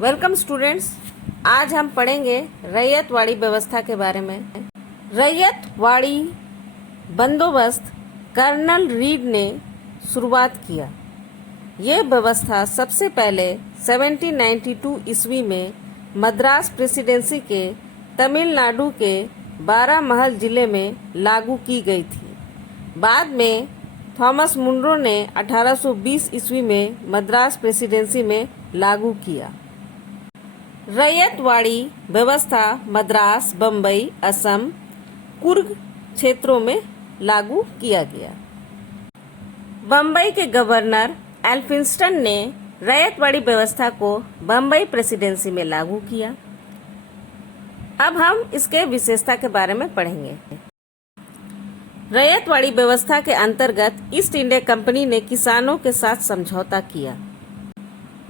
Welcome students. आज हम पढ़ेंगे रैयतवाड़ी व्यवस्था के बारे में। रैयतवाड़ी बंदोबस्त कर्नल रीड ने शुरुआत किया। ये व्यवस्था सबसे पहले 1792 ईस्वी में मद्रास प्रेसिडेंसी के तमिलनाडु के बारामहल जिले में लागू की गई थी। बाद में थॉमस मुनरो ने 1820 ईस्वी में मद्रास प्रेसिडेंसी में लागू किया। रैयतवाड़ी व्यवस्था मद्रास, बम्बई, असम, कुर्ग क्षेत्रों में लागू किया गया। बम्बई के गवर्नर एल्फिंस्टन ने रैयतवाड़ी व्यवस्था को बम्बई प्रेसिडेंसी में लागू किया। अब हम इसके विशेषता के बारे में पढ़ेंगे। रैयतवाड़ी व्यवस्था के अंतर्गत ईस्ट इंडिया कंपनी ने किसानों के साथ समझौता किया।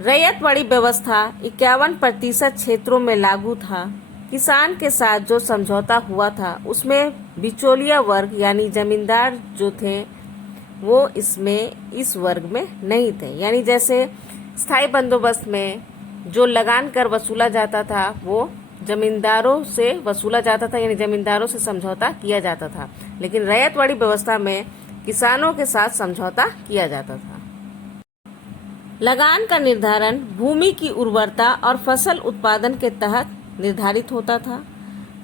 रैयतवाड़ी व्यवस्था 51% क्षेत्रों में लागू था। किसान के साथ जो समझौता हुआ था उसमें बिचौलिया वर्ग यानी जमींदार जो थे वो इस वर्ग में नहीं थे। यानी जैसे स्थायी बंदोबस्त में जो लगान कर वसूला जाता था वो जमींदारों से वसूला जाता था, यानी जमींदारों से समझौता किया जाता था। लेकिन रैयतवाड़ी व्यवस्था में किसानों के साथ समझौता किया जाता था। लगान का निर्धारण भूमि की उर्वरता और फसल उत्पादन के तहत निर्धारित होता था।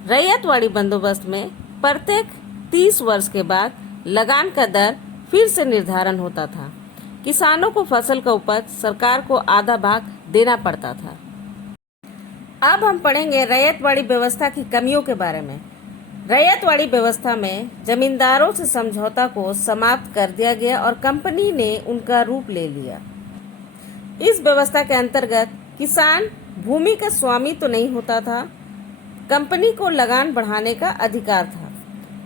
रैयतवाड़ी बंदोबस्त में प्रत्येक 30 वर्ष के बाद लगान का दर फिर से निर्धारण होता था। किसानों को फसल का उपज सरकार को आधा भाग देना पड़ता था। अब हम पढ़ेंगे रैयतवाड़ी व्यवस्था की कमियों के बारे में। रैयतवाड़ी व्यवस्था में जमींदारों से समझौता को समाप्त कर दिया गया और कंपनी ने उनका रूप ले लिया। इस व्यवस्था के अंतर्गत किसान भूमि का स्वामी तो नहीं होता था, कंपनी को लगान बढ़ाने का अधिकार था।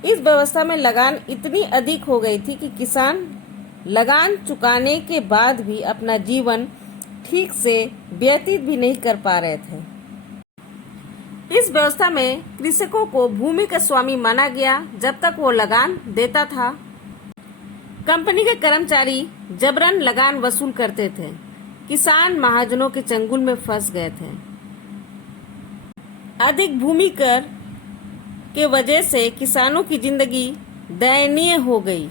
इस व्यवस्था में लगान इतनी अधिक हो गई थी कि किसान लगान चुकाने के बाद भी अपना जीवन ठीक से व्यतीत भी नहीं कर पा रहे थे। इस व्यवस्था में कृषकों को भूमि का स्वामी माना गया जब तक वो लगान देता था। कंपनी के कर्मचारी जबरन लगान वसूल करते थे। किसान महाजनों के चंगुल में फंस गए थे। अधिक भूमि कर के वजह से किसानों की जिंदगी दयनीय हो गई।